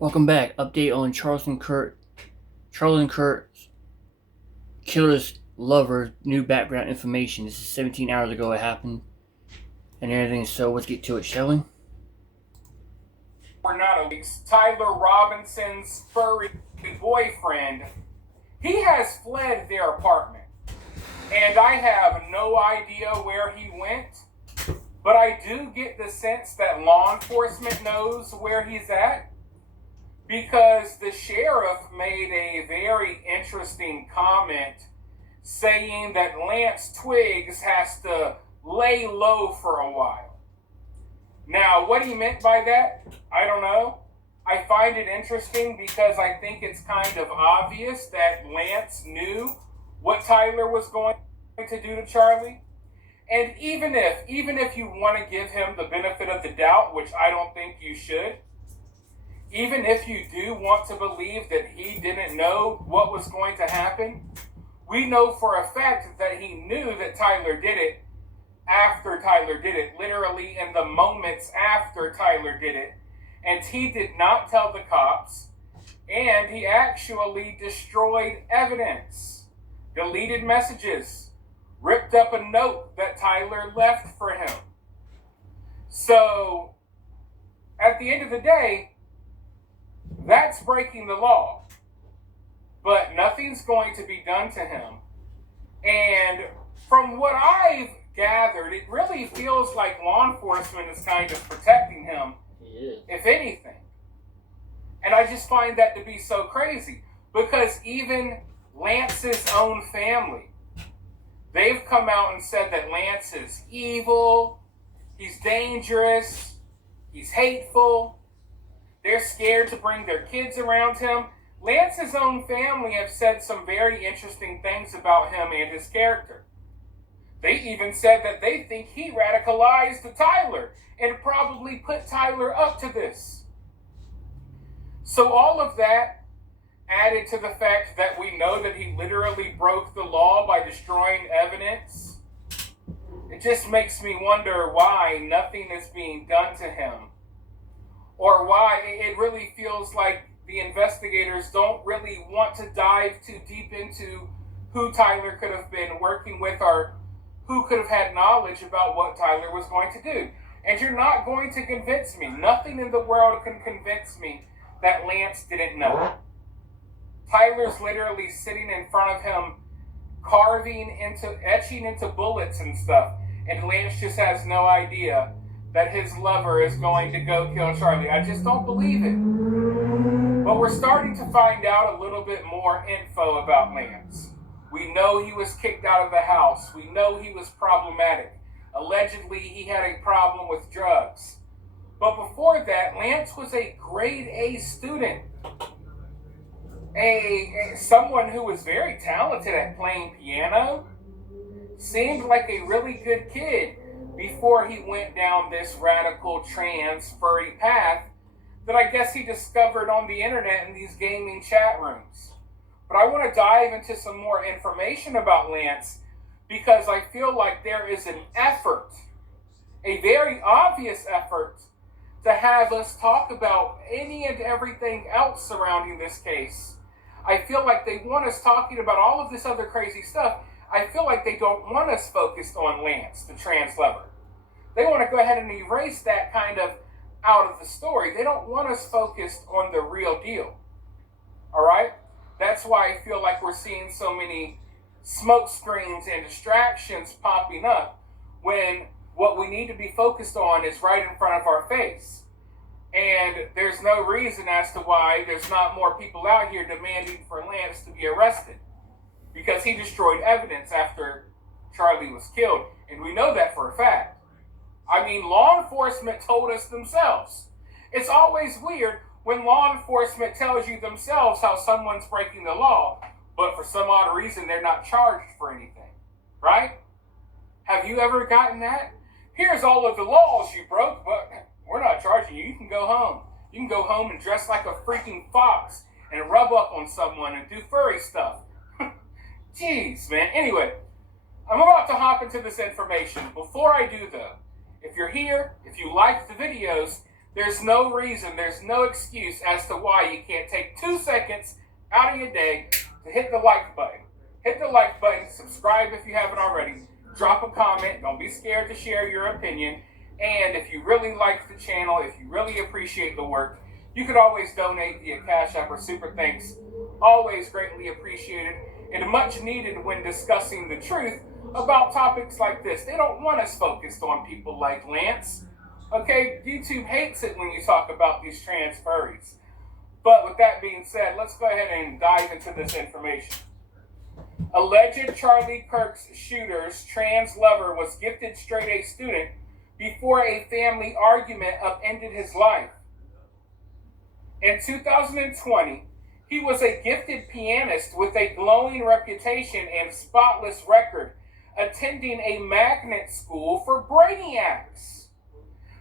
Welcome back. Update on Charles and Kurt killer's lover. New background information. This is 17 hours ago it happened, and everything. So let's get to it, shall we? Tyler Robinson's furry boyfriend, he has fled their apartment. And I have no idea where he went, but I do get the sense that law enforcement knows where he's at because the sheriff made a very interesting comment saying that Lance Twiggs has to lay low for a while. Now, what he meant by that, I don't know. I find it interesting because I think it's kind of obvious that Lance knew what Tyler was going to do to Charlie. And even if you want to give him the benefit of the doubt, which I don't think you should, even if you do want to believe that he didn't know what was going to happen, we know for a fact that he knew that Tyler did it after Tyler did it, literally in the moments after Tyler did it. And he did not tell the cops, and he actually destroyed evidence, deleted messages, ripped up a note that Tyler left for him. So, at the end of the day, that's breaking the law. But nothing's going to be done to him. And from what I've gathered, it really feels like law enforcement is kind of protecting him, if anything. And I just find that to be so crazy because even Lance's own family, they've come out and said that Lance is evil, he's dangerous, he's hateful, they're scared to bring their kids around him. Lance's own family have said some very interesting things about him and his character. They even said that they think he radicalized Tyler and probably put Tyler up to this. So all of that added to the fact that we know that he literally broke the law by destroying evidence, it just makes me wonder why nothing is being done to him. Or why it really feels like the investigators don't really want to dive too deep into who Tyler could have been working with or who could have had knowledge about what Tyler was going to do. And you're not going to convince me. Nothing in the world can convince me that Lance didn't know. Tyler's literally sitting in front of him, etching into bullets and stuff. And Lance just has no idea that his lover is going to go kill Charlie. I just don't believe it. But we're starting to find out a little bit more info about Lance. We know he was kicked out of the house. We know he was problematic. Allegedly, he had a problem with drugs. But before that, Lance was a grade A student. Someone who was very talented at playing piano. Seemed like a really good kid before he went down this radical trans furry path that I guess he discovered on the internet in these gaming chat rooms. But I want to dive into some more information about Lance because I feel like there is an effort, a very obvious effort, to have us talk about any and everything else surrounding this case. I feel like they want us talking about all of this other crazy stuff. I feel like they don't want us focused on Lance, the trans lover. They want to go ahead and erase that kind of out of the story. They don't want us focused on the real deal. All right? That's why I feel like we're seeing so many smoke screens and distractions popping up when what we need to be focused on is right in front of our face. And there's no reason as to why there's not more people out here demanding for Lance to be arrested because he destroyed evidence after Charlie was killed. And we know that for a fact. I mean, law enforcement told us themselves. It's always weird when law enforcement tells you themselves how someone's breaking the law, but for some odd reason they're not charged for anything, right? Have you ever gotten that? Here's all of the laws you broke, but we're not charging you. You can go home. You can go home and dress like a freaking fox and rub up on someone and do furry stuff. Jeez, man. Anyway, I'm about to hop into this information. Before I do though, if you're here, if you like the videos, There's no reason, there's no excuse as to why you can't take 2 seconds out of your day to hit the like button. Hit the like button, subscribe if you haven't already, drop a comment, don't be scared to share your opinion, and if you really like the channel, if you really appreciate the work, you could always donate via Cash App or Super Thanks. Always greatly appreciated and much needed when discussing the truth about topics like this. They don't want us focused on people like Lance. Okay, YouTube hates it when you talk about these trans furries. But with that being said, let's go ahead and dive into this information. Alleged Charlie Kirk's shooter's trans lover was gifted straight A student before a family argument upended his life. In 2020, he was a gifted pianist with a glowing reputation and spotless record, attending a magnet school for brainiacs.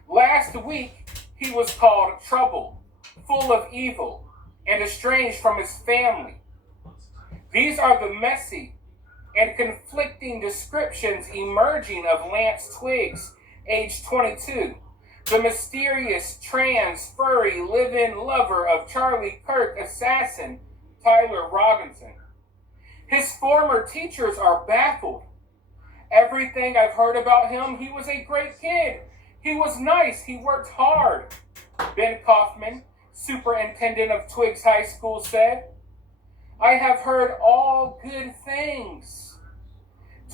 Last week, he was called trouble, full of evil, and estranged from his family. These are the messy and conflicting descriptions emerging of Lance Twiggs, age 22, the mysterious trans furry live-in lover of Charlie Kirk assassin Tyler Robinson. His former teachers are baffled. Everything I've heard about him, he was a great kid. He was nice. He worked hard. Ben Kaufman, superintendent of Twiggs High School, said, I have heard all good things.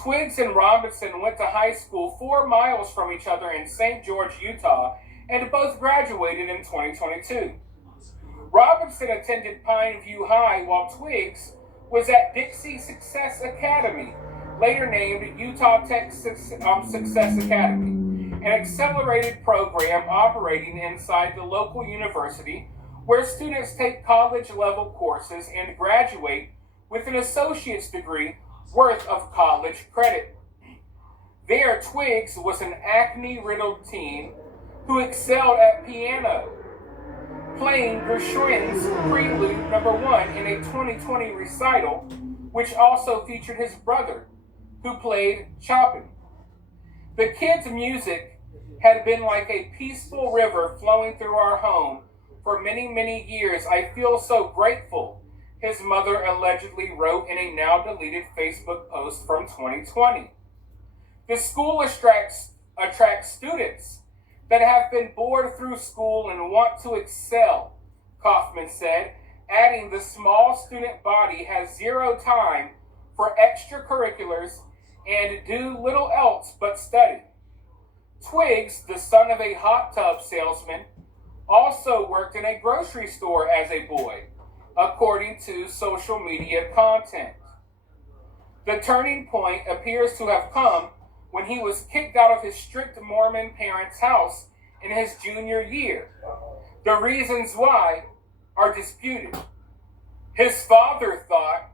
Twiggs and Robinson went to high school 4 miles from each other in St. George, Utah, and both graduated in 2022. Robinson attended Pine View High while Twiggs was at Dixie Success Academy, later named Utah Tech Success Academy, an accelerated program operating inside the local university where students take college-level courses and graduate with an associate's degree worth of college credit. There, Twiggs was an acne-riddled teen who excelled at piano, playing Gershwin's Prelude No. 1 in a 2020 recital, which also featured his brother, who played Chopin. The kid's music had been like a peaceful river flowing through our home for many, many years. I feel so grateful, his mother allegedly wrote in a now-deleted Facebook post from 2020. The school attracts students that have been bored through school and want to excel, Kaufman said, adding the small student body has zero time for extracurriculars and do little else but study. Twiggs, the son of a hot tub salesman, also worked in a grocery store as a boy, according to social media content. The turning point appears to have come when he was kicked out of his strict Mormon parents' house in his junior year. The reasons why are disputed. His father thought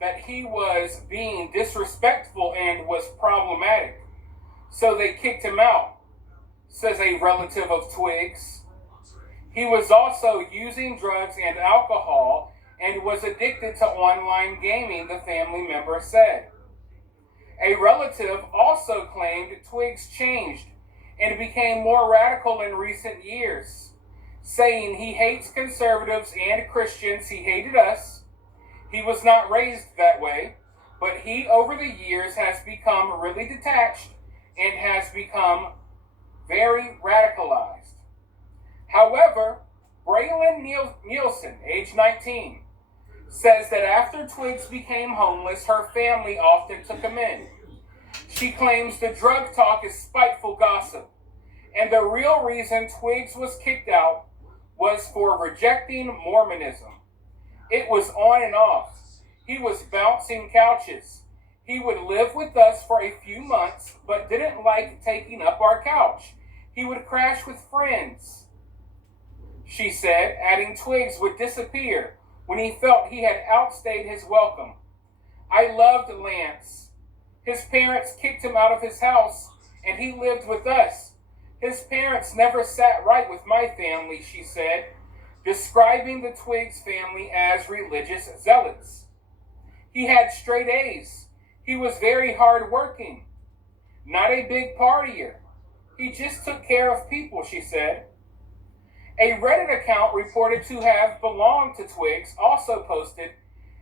that he was being disrespectful and was problematic, so they kicked him out, says a relative of Twiggs. He was also using drugs and alcohol and was addicted to online gaming, the family member said. A relative also claimed Twiggs changed and became more radical in recent years, saying he hates conservatives and Christians. He hated us. He was not raised that way, but he, over the years, has become really detached and has become very radicalized. However, Braylon Nielsen, age 19, says that after Twiggs became homeless, her family often took him in. She claims the drug talk is spiteful gossip, and the real reason Twiggs was kicked out was for rejecting Mormonism. It was on and off. He was bouncing couches. He would live with us for a few months, but didn't like taking up our couch. He would crash with friends, she said, adding Twiggs would disappear when he felt he had outstayed his welcome. I loved Lance. His parents kicked him out of his house, and he lived with us. His parents never sat right with my family, she said, describing the Twiggs family as religious zealots. He had straight A's. He was very hardworking, not a big partier. He just took care of people, she said. A Reddit account reported to have belonged to Twigs also posted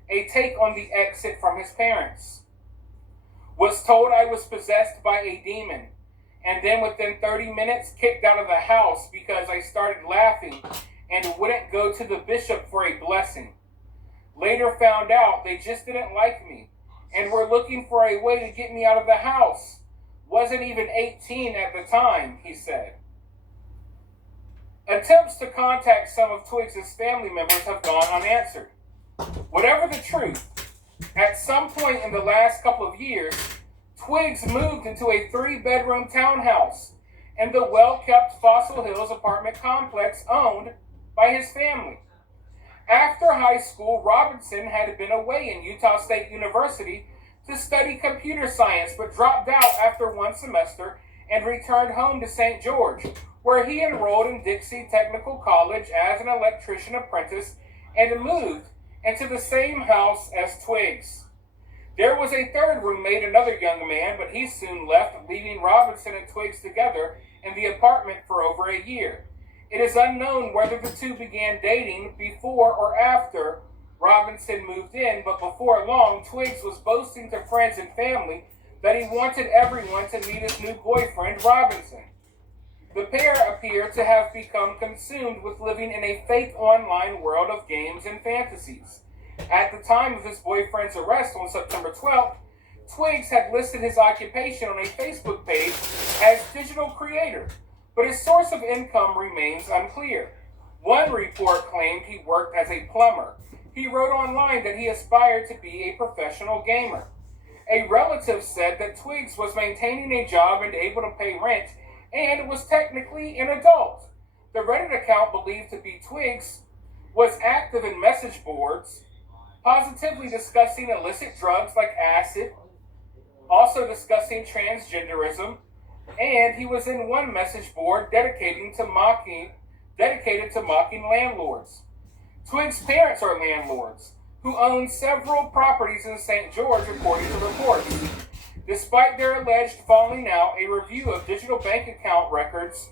a take on the exit from his parents. Was told I was possessed by a demon, and then within 30 minutes kicked out of the house because I started laughing and wouldn't go to the bishop for a blessing. Later found out they just didn't like me and were looking for a way to get me out of the house. Wasn't even 18 at the time, he said. Attempts to contact some of Twigs' family members have gone unanswered. Whatever the truth, at some point in the last couple of years, Twigs moved into a 3-bedroom townhouse in the well-kept Fossil Hills apartment complex owned by his family. After high school, Robinson had been away in Utah State University to study computer science, but dropped out after one semester and returned home to St. George, where he enrolled in Dixie Technical College as an electrician apprentice and moved into the same house as Twigs. There was a third roommate, another young man, but he soon left, leaving Robinson and Twigs together in the apartment for over a year. It is unknown whether the two began dating before or after Robinson moved in, but before long, Twigs was boasting to friends and family that he wanted everyone to meet his new boyfriend, Robinson. The pair appear to have become consumed with living in a fake online world of games and fantasies. At the time of his boyfriend's arrest on September 12th, Twigs had listed his occupation on a Facebook page as digital creator, but his source of income remains unclear. One report claimed he worked as a plumber. He wrote online that he aspired to be a professional gamer. A relative said that Twigs was maintaining a job and able to pay rent and was technically an adult. The Reddit account believed to be Twigs was active in message boards, positively discussing illicit drugs like acid, also discussing transgenderism, and he was in one message board dedicated to mocking landlords. Twigs' parents are landlords who own several properties in St. George, according to reports. Despite their alleged falling out, a review of digital bank account records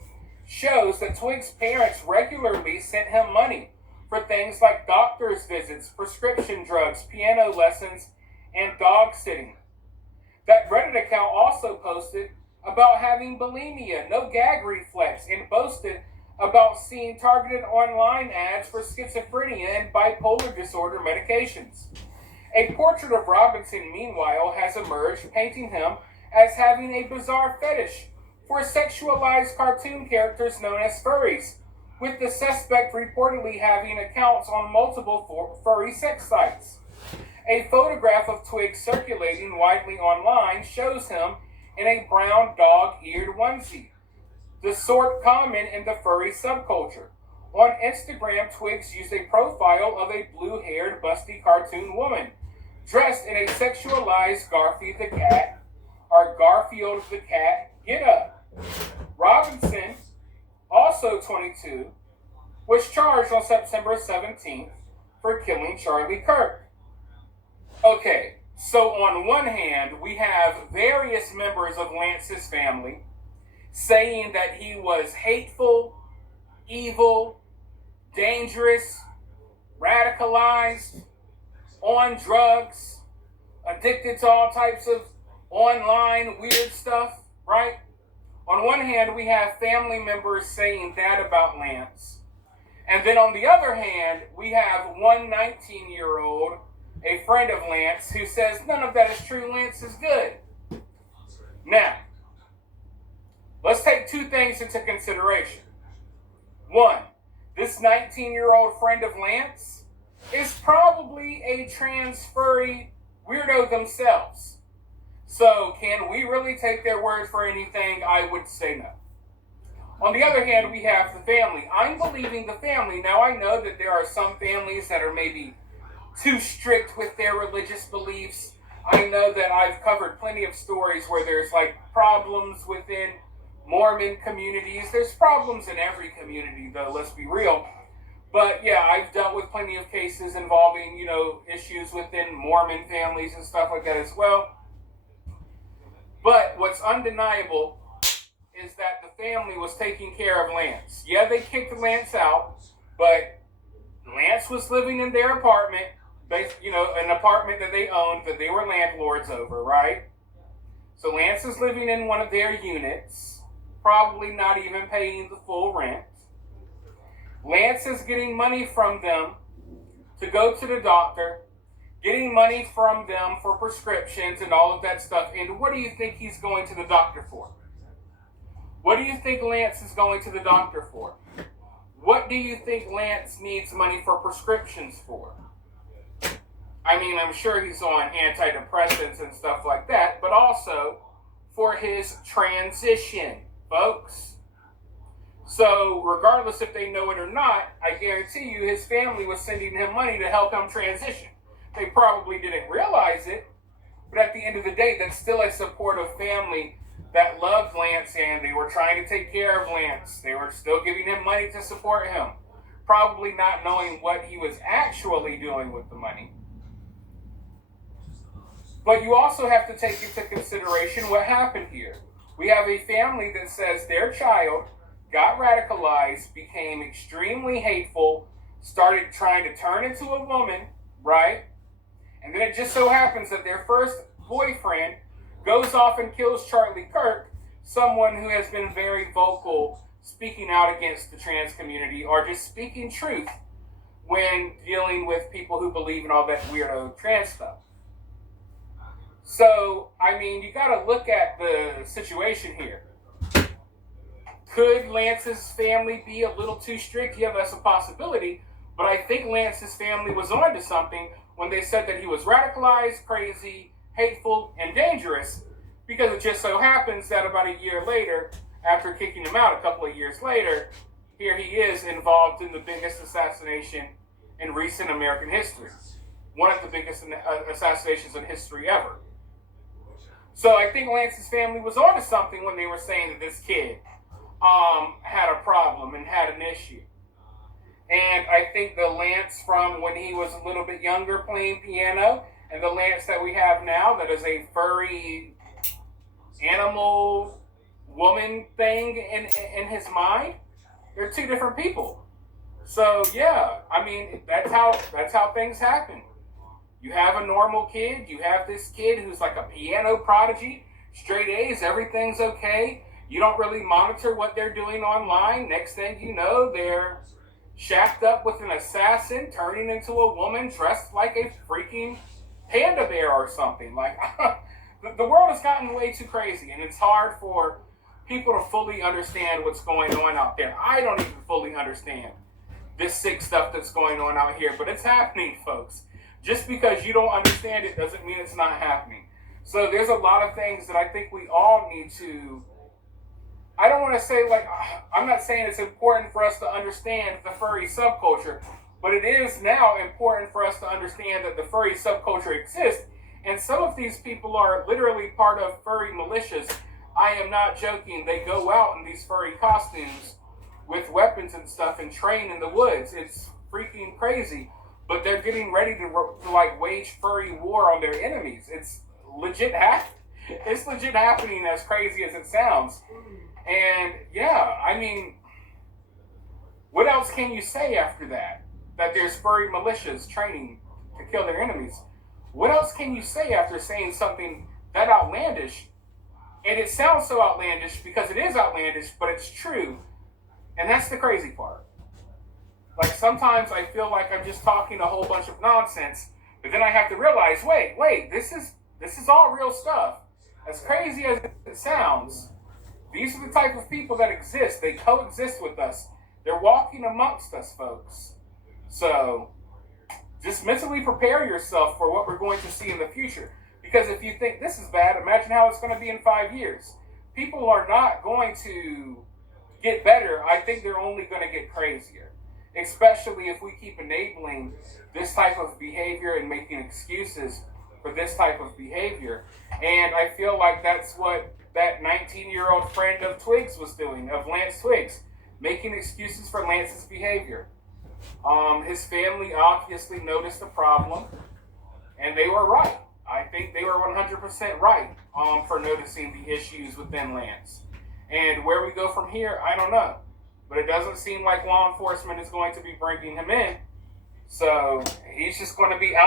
shows that Twigs' parents regularly sent him money for things like doctor's visits, prescription drugs, piano lessons, and dog sitting. That Reddit account also posted about having bulimia, no gag reflex, and boasted about seeing targeted online ads for schizophrenia and bipolar disorder medications. A portrait of Robinson, meanwhile, has emerged, painting him as having a bizarre fetish for sexualized cartoon characters known as furries, with the suspect reportedly having accounts on multiple furry sex sites. A photograph of Twigs circulating widely online shows him in a brown dog-eared onesie, the sort common in the furry subculture. On Instagram, Twigs used a profile of a blue-haired, busty cartoon woman, dressed in a sexualized Garfield the Cat get-up. Robinson, also 22, was charged on September 17th for killing Charlie Kirk. Okay, so on one hand, we have various members of Lance's family saying that he was hateful, evil, dangerous, radicalized, on drugs, addicted to all types of online weird stuff, right? On one hand, we have family members saying that about Lance. And then on the other hand, we have one 19-year-old, a friend of Lance, who says none of that is true, Lance is good. Now, let's take two things into consideration. One, this 19-year-old friend of Lance is probably a trans furry weirdo themselves. So, can we really take their word for anything? I would say no. On the other hand, we have the family. I'm believing the family. Now, I know that there are some families that are maybe too strict with their religious beliefs. I know that I've covered plenty of stories where there's like problems within Mormon communities. There's problems in every community, though, let's be real. But yeah, I've dealt with plenty of cases involving, issues within Mormon families and stuff like that as well. But what's undeniable is that the family was taking care of Lance. Yeah, they kicked Lance out, but Lance was living in their apartment, an apartment that they owned, that they were landlords over, right? So Lance is living in one of their units, probably not even paying the full rent. Lance is getting money from them to go to the doctor, getting money from them for prescriptions and all of that stuff. And what do you think he's going to the doctor for? What do you think Lance is going to the doctor for? What do you think Lance needs money for prescriptions for? I mean, I'm sure he's on antidepressants and stuff like that, but also for his transition, folks. So regardless if they know it or not, I guarantee you his family was sending him money to help him transition. They probably didn't realize it, but at the end of the day, that's still a supportive family that loved Lance, and they were trying to take care of Lance. They were still giving him money to support him, probably not knowing what he was actually doing with the money. But you also have to take into consideration what happened here. We have a family that says their child got radicalized, became extremely hateful, started trying to turn into a woman, right? And then it just so happens that their first boyfriend goes off and kills Charlie Kirk, someone who has been very vocal, speaking out against the trans community, or just speaking truth when dealing with people who believe in all that weirdo trans stuff. So, I mean, you got to look at the situation here. Could Lance's family be a little too strict? Yeah, that's a possibility. But I think Lance's family was onto something when they said that he was radicalized, crazy, hateful, and dangerous, because it just so happens that about a year later, after kicking him out a couple of years later, here he is involved in the biggest assassination in recent American history. One of the biggest assassinations in history ever. So I think Lance's family was onto something when they were saying that this kid had a problem and had an issue. And I think the Lance from when he was a little bit younger playing piano and the Lance that we have now that is a furry animal woman thing in his mind, they're two different people. So yeah, I mean, that's how things happen. You have a normal kid, you have this kid who's like a piano prodigy, straight A's, everything's okay. You don't really monitor what they're doing online. Next thing you know, they're shacked up with an assassin, turning into a woman dressed like a freaking panda bear or something. Like, the world has gotten way too crazy, and it's hard for people to fully understand what's going on out there. I don't even fully understand this sick stuff that's going on out here, but it's happening, folks. Just because you don't understand it doesn't mean it's not happening. So there's a lot of things that I think we all need to, I don't want to say I'm not saying it's important for us to understand the furry subculture, but it is now important for us to understand that the furry subculture exists, and some of these people are literally part of furry militias. I am not joking. They go out in these furry costumes with weapons and stuff and train in the woods. It's freaking crazy. But they're getting ready to wage furry war on their enemies. It's legit It's legit happening, as crazy as it sounds. And yeah, I mean, what else can you say after that? That there's furry militias training to kill their enemies. What else can you say after saying something that outlandish? And it sounds so outlandish because it is outlandish, but it's true. And that's the crazy part. Like, sometimes I feel like I'm just talking a whole bunch of nonsense, but then I have to realize, wait, this is all real stuff. As crazy as it sounds, these are the type of people that exist. They coexist with us. They're walking amongst us, folks. So, just mentally prepare yourself for what we're going to see in the future. Because if you think this is bad, imagine how it's going to be in 5 years. People are not going to get better. I think they're only going to get crazier. Especially if we keep enabling this type of behavior and making excuses for this type of behavior. And I feel like that's what that 19-year-old friend of Twigs was doing, of Lance Twigs, making excuses for Lance's behavior. His family obviously noticed the problem, and they were right. I think they were 100% right for noticing the issues within Lance. And where we go from here, I don't know. But it doesn't seem like law enforcement is going to be bringing him in. So he's just going to be out